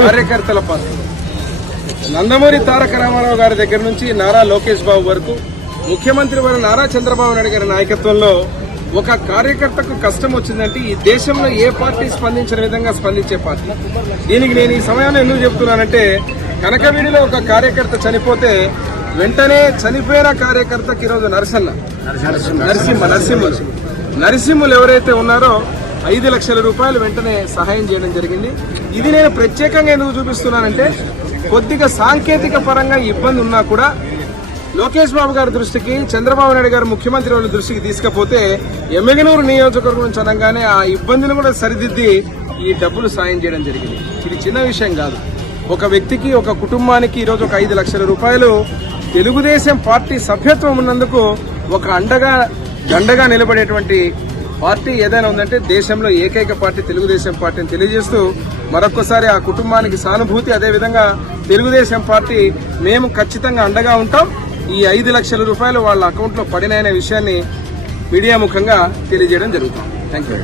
కార్యకర్తల పాత్ర. నందమూరి తారక రామారావు గారి దగ్గర నుంచి నారా లోకేష్ బాబు వరకు ముఖ్యమంత్రి వారు నారా చంద్రబాబు నాయుడు గారి నాయకత్వంలో ఒక కార్యకర్తకు కష్టం వచ్చిందంటే ఈ దేశంలో ఏ పార్టీ స్పందించిన విధంగా స్పందించే పార్టీ. దీనికి నేను ఈ సమయంలో ఎందుకు చెప్తున్నానంటే, కనకవిడిలో ఒక కార్యకర్త చనిపోతే వెంటనే చనిపోయిన కార్యకర్తకి ఈరోజు నరసింహులు ఎవరైతే ఉన్నారో 5 లక్షల రూపాయలు వెంటనే సహాయం చేయడం జరిగింది. ఇది నేను ప్రత్యేకంగా ఎందుకు చూపిస్తున్నానంటే, కొద్దిగా సాంకేతిక పరంగా ఇబ్బంది ఉన్నా కూడా లోకేష్ బాబు గారి దృష్టికి, చంద్రబాబు నాయుడు గారు ముఖ్యమంత్రి వాళ్ళ దృష్టికి తీసుకపోతే ఎమ్మిగనూరు నియోజకవర్గం నుంచి అనగానే ఆ ఇబ్బందిని కూడా సరిదిద్ది ఈ డబ్బులు సాయం చేయడం జరిగింది. ఇది చిన్న విషయం కాదు. ఒక వ్యక్తికి, ఒక కుటుంబానికి ఈరోజు ఒక 5 లక్షల రూపాయలు తెలుగుదేశం పార్టీ సభ్యత్వం ఉన్నందుకు ఒక దండగా నిలబడేటువంటి పార్టీ ఏదైనా ఉందంటే దేశంలో ఏకైక పార్టీ తెలుగుదేశం పార్టీని తెలియజేస్తూ మరొకసారి ఆ కుటుంబానికి సానుభూతి. అదేవిధంగా తెలుగుదేశం పార్టీ మేము ఖచ్చితంగా అండగా ఉంటాం. ఈ 5 లక్షల రూపాయలు వాళ్ళ అకౌంట్లో పడిన విషయాన్ని మీడియా ముఖంగా తెలియజేయడం జరుగుతుంది. Thank you.